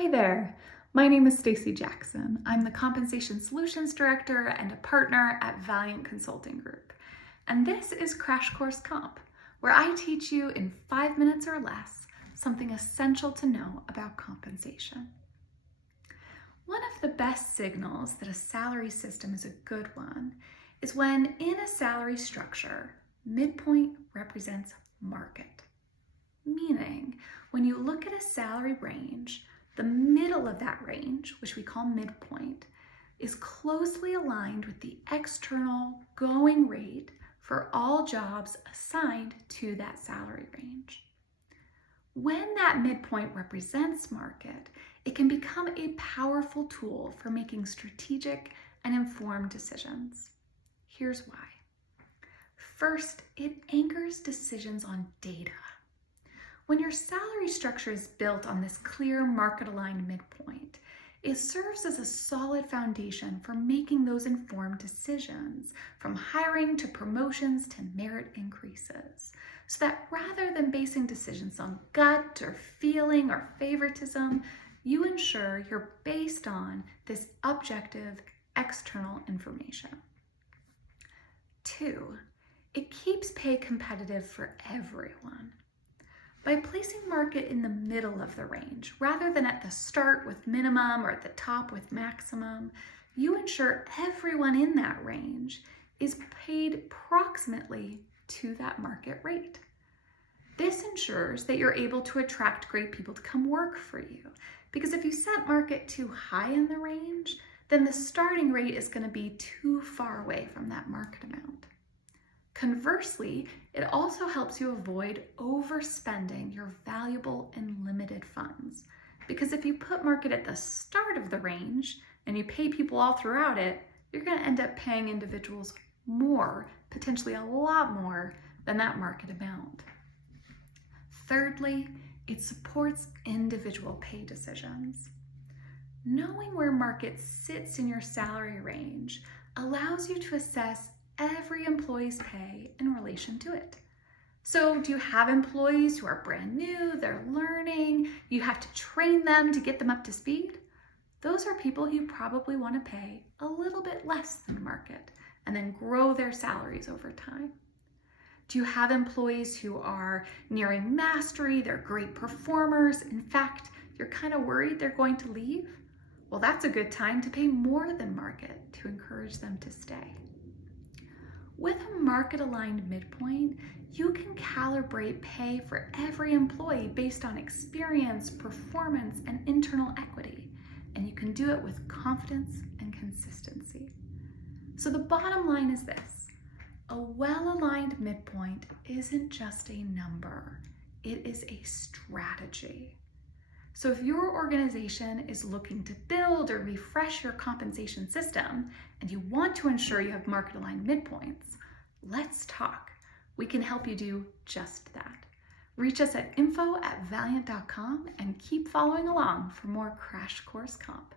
Hi there. My name is Stacy Jackson. I'm the Compensation Solutions Director and a partner at Valiant Consulting Group. And this is Crash Course Comp, where I teach you in 5 minutes or less something essential to know about compensation. One of the best signals that a salary system is a good one is when in a salary structure, midpoint represents market. Meaning, when you look at a salary range, the middle of that range, which we call midpoint, is closely aligned with the external going rate for all jobs assigned to that salary range. When that midpoint represents market, it can become a powerful tool for making strategic and informed decisions. Here's why. First, it anchors decisions on data. When your salary structure is built on this clear market-aligned midpoint, it serves as a solid foundation for making those informed decisions, from hiring to promotions to merit increases, so that rather than basing decisions on gut or feeling or favoritism, you ensure you're based on this objective external information. 2, it keeps pay competitive for everyone. By placing market in the middle of the range, rather than at the start with minimum or at the top with maximum, you ensure everyone in that range is paid approximately to that market rate. This ensures that you're able to attract great people to come work for you, because if you set market too high in the range, then the starting rate is going to be too far away from that market amount. Conversely, it also helps you avoid overspending your valuable and limited funds. Because if you put market at the start of the range and you pay people all throughout it, you're going to end up paying individuals more, potentially a lot more than that market amount. Thirdly, it supports individual pay decisions. Knowing where market sits in your salary range allows you to assess every employee's pay in relation to it. So do you have employees who are brand new, they're learning, you have to train them to get them up to speed? Those are people who probably want to pay a little bit less than market and then grow their salaries over time. Do you have employees who are nearing mastery, they're great performers, in fact, you're kind of worried they're going to leave? Well, that's a good time to pay more than market to encourage them to stay. With a market-aligned midpoint, you can calibrate pay for every employee based on experience, performance, and internal equity, and you can do it with confidence and consistency. So the bottom line is this: a well-aligned midpoint isn't just a number, it is a strategy. So if your organization is looking to build or refresh your compensation system and you want to ensure you have market-aligned midpoints, let's talk. We can help you do just that. Reach us at info@valiant.com and keep following along for more Crash Course Comp.